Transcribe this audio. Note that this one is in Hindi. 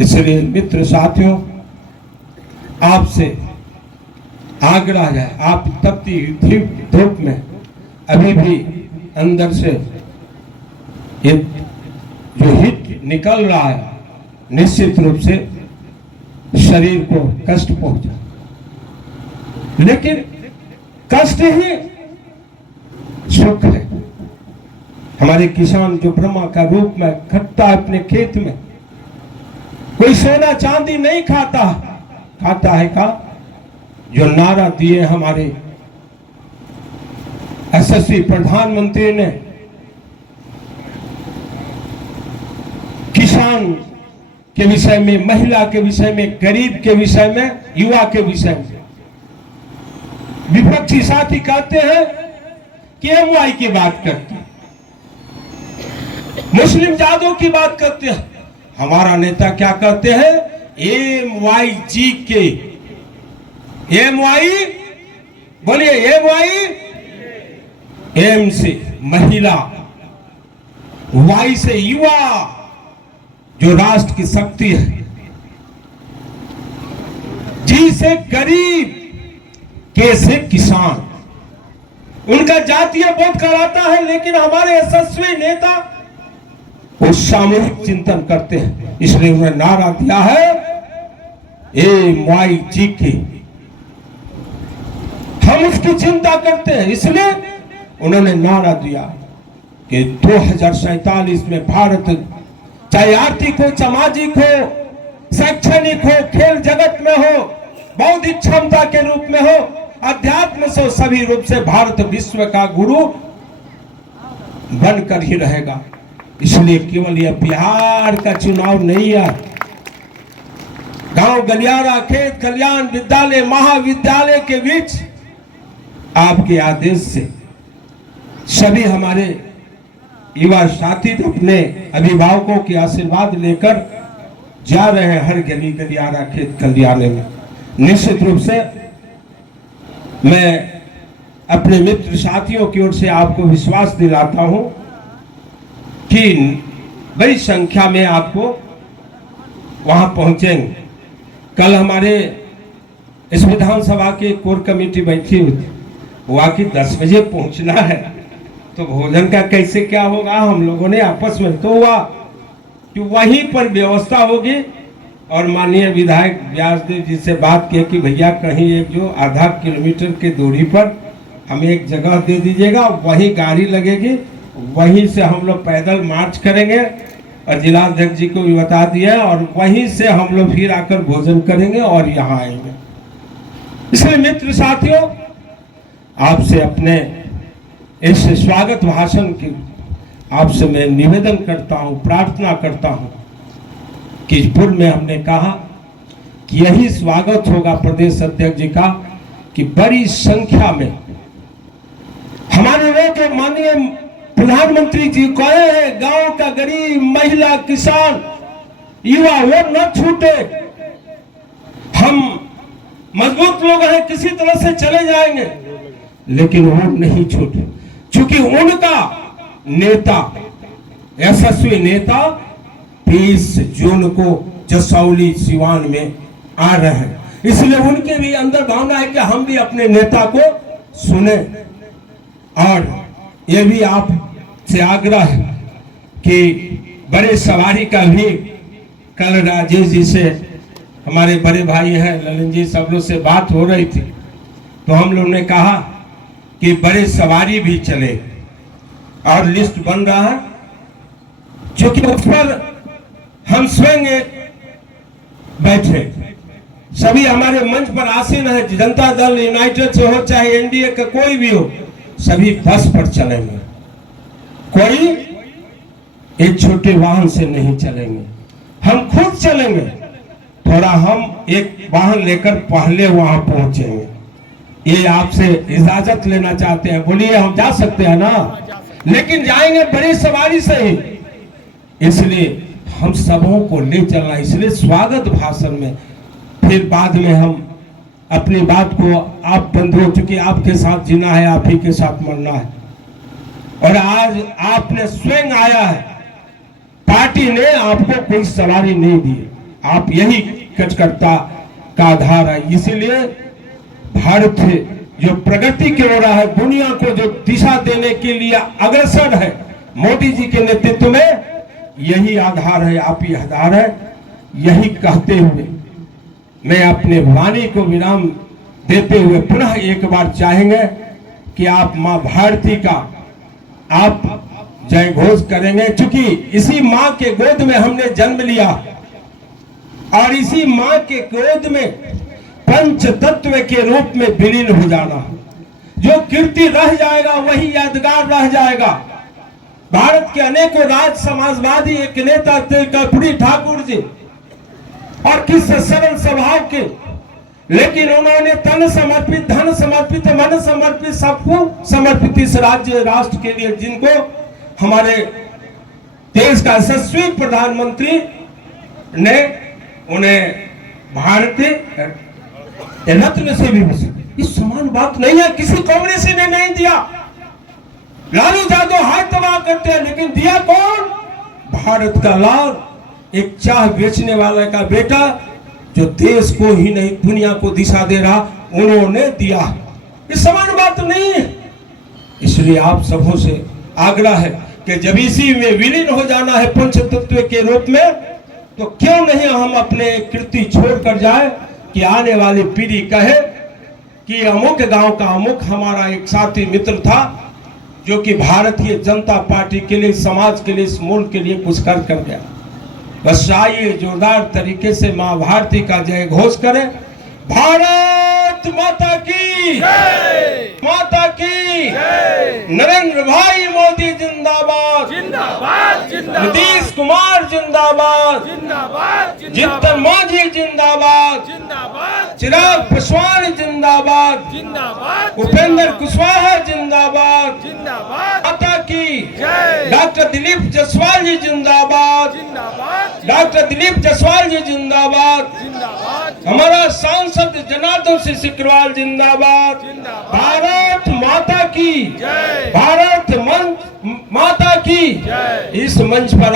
इसलिए मित्र साथियों, आपसे आग्रह है, आप तपती धूप में अभी भी अंदर से ये जो हीट निकल रहा है, निश्चित रूप से शरीर को कष्ट पहुंचा, लेकिन कष्ट ही सुख है। हमारे किसान जो ब्रह्मा का रूप में खटता है अपने खेत में, कोई सोना चांदी नहीं खाता है का जो नारा दिए हमारे यशस्वी प्रधानमंत्री ने, किसान के विषय में, महिला के विषय में, गरीब के विषय में, युवा के विषय में। विपक्षी साथी कहते हैं कि एमवाई की बात करते हैं, मुस्लिम जादों की बात करते हैं। हमारा नेता क्या कहते हैं? MYG के, MY बोलिए, MY, M से महिला, Y से युवा, जो राष्ट्र की शक्ति है, G से गरीब, K से किसान। उनका जातीय बोध कराता है, लेकिन हमारे यशस्वी नेता वो सामूहिक चिंतन करते हैं। इसलिए उन्होंने नारा दिया है MYG के, हम उसकी चिंता करते हैं। इसलिए उन्होंने नारा दिया कि 2047 में भारत चाहे आर्थिक हो, सामाजिक हो, शैक्षणिक हो, खेल जगत में हो, बौद्धिक क्षमता के रूप में हो, अध्यात्म से, सभी रूप से भारत विश्व का गुरु बनकर ही रहेगा। इसलिए केवल यह बिहार का चुनाव नहीं है, गांव गलियारा, खेत कल्याण, विद्यालय, महाविद्यालय के बीच आपके आदेश से सभी हमारे युवा साथी अपने अभिभावकों के आशीर्वाद लेकर जा रहे हैं हर गली गलियारा, खेत कल्याण में। निश्चित रूप से मैं अपने मित्र साथियों की ओर से आपको विश्वास दिलाता हूं कि बड़ी संख्या में आपको वहां पहुंचेंगे। कल हमारे इस विधानसभा की कोर कमेटी बैठी हुई थी, वो आके 10 बजे पहुंचना है, तो भोजन का कैसे क्या होगा? हम लोगों ने आपस में तो हुआ कि वहीं पर व्यवस्था होगी, और माननीय विधायक व्यासदेव जी से बात की कि भैया कहीं एक जो आधा किलोमीटर की दूरी पर हमें एक जगह दे दीजिएगा, वहीं गाड़ी लगेगी, वहीं से हम लोग पैदल मार्च करेंगे, और जिलाध्यक्ष जी को भी बता दिया, और वहीं से हम लोग फिर आकर भोजन करेंगे और यहाँ आएंगे। इसलिए मित्र साथियों, आपसे अपने इस स्वागत भाषण की आपसे मैं निवेदन करता हूँ, प्रार्थना करता हूँ कि पूर्व में हमने कहा कि यही स्वागत होगा प्रदेश अध्यक्ष जी का कि बड़ी संख्या में हमारे लोग, माननीय प्रधानमंत्री जी कहे हैं, गांव का गरीब, महिला, किसान, युवा वो न छूटे। हम मजबूत लोग हैं, किसी तरह से चले जाएंगे, लेकिन वो नहीं छूटे, क्योंकि उनका नेता, यशस्वी नेता 20 जून को जसौली सिवान में आ रहे हैं। इसलिए उनके भी अंदर भावना है कि हम भी अपने नेता को सुने। और ये भी आप से आग्रह है कि बड़े सवारी का भी कल राजेश जी से, हमारे बड़े भाई हैं ललन जी, सब लोग से बात हो रही थी, तो हम लोग ने कहा कि बड़े सवारी भी चले, और लिस्ट बन रहा है, क्योंकि उस पर हम स्वयं बैठे, सभी हमारे मंच पर आसीन है, जनता दल यूनाइटेड से हो चाहे एनडीए का कोई भी हो, सभी बस पर चलेंगे, कोई एक छोटे वाहन से नहीं चलेंगे, हम खुद चलेंगे। थोड़ा हम एक वाहन लेकर पहले वहां पहुंचेंगे, ये आपसे इजाजत लेना चाहते हैं। बोलिए, हम जा सकते हैं ना? लेकिन जाएंगे बड़ी सवारी से ही, इसलिए हम सबों को ले चलना। इसलिए स्वागत भाषण में फिर बाद में हम अपनी बात को, आप बंधुओं, चूंकि आपके साथ जीना है, आप ही के साथ मरना है, और आज आपने स्वयं आया है, पार्टी ने आपको कोई सवारी नहीं दी, आप यही कचकर्ता का आधार है। इसीलिए भारत जो प्रगति की ओर है, दुनिया को जो दिशा देने के लिए अग्रसर है, मोदी जी के नेतृत्व में यही आधार है, आप ही आधार है। यही कहते हुए मैं अपने वाणी को विराम देते हुए पुनः एक बार चाहेंगे कि आप मां भारती का आप जय घोष करेंगे, क्योंकि इसी मां के गोद में हमने जन्म लिया और इसी मां के गोद में पंच तत्व के रूप में विलीन हो जाना, जो कीर्ति रह जाएगा वही यादगार रह जाएगा। भारत के अनेकों राज समाजवादी एक नेता थे कर्पूरी ठाकुर जी, और किस सरल स्वभाव के, लेकिन उन्होंने तन समर्पित, धन समर्पित, मन समर्पित, सबको समर्पित इस राज्य राष्ट्र के लिए, जिनको हमारे देश का यशस्वी प्रधानमंत्री ने उन्हें भारतीय रत्न से भी इस समान बात नहीं है, किसी कांग्रेसी ने नहीं दिया। लालू यादव हाथ तबाह करते हैं, लेकिन दिया कौन? भारत का लाल, एक चाय बेचने वाले का बेटा, जो देश को ही नहीं दुनिया को दिशा दे रहा, उन्होंने दिया। इस समान बात नहीं है। इसलिए आप सबों से आग्रह है कि जब इसी में विलीन हो जाना है पंच तत्व के रूप में, तो क्यों नहीं हम अपने कृति छोड़कर जाए कि आने वाली पीढ़ी कहे कि अमुक गांव का अमुक हमारा एक साथी मित्र था, जो कि भारतीय जनता पार्टी के लिए, समाज के लिए, इस मुल्क के लिए कुछ कर गया। बस आइए जोरदार तरीके से मां भारती का जय घोष करें। भारत माता की जय, माता की जय। नरेंद्र भाई मोदी जिंदाबाद, जिंदाबाद जिंदाबाद। नीतीश कुमार जिंदाबाद, जिंदाबाद जीतन मांझी जिंदाबाद, जिंदाबाद। चिराग पासवान जिंदाबाद, जिंदाबाद। उपेंद्र कुशवाहा जिंदाबाद, जिंदाबाद। माता की जय। डॉक्टर दिलीप जायसवाल जी जिंदाबाद, जिंदाबाद। डॉक्टर दिलीप जायसवाल जी जिंदाबाद, जिंदाबाद। हमारा सांसद जनार्दन सिंह सिकरवाल जिंदाबाद। भारत माता की जय। भारत माता की जय। इस मंच पर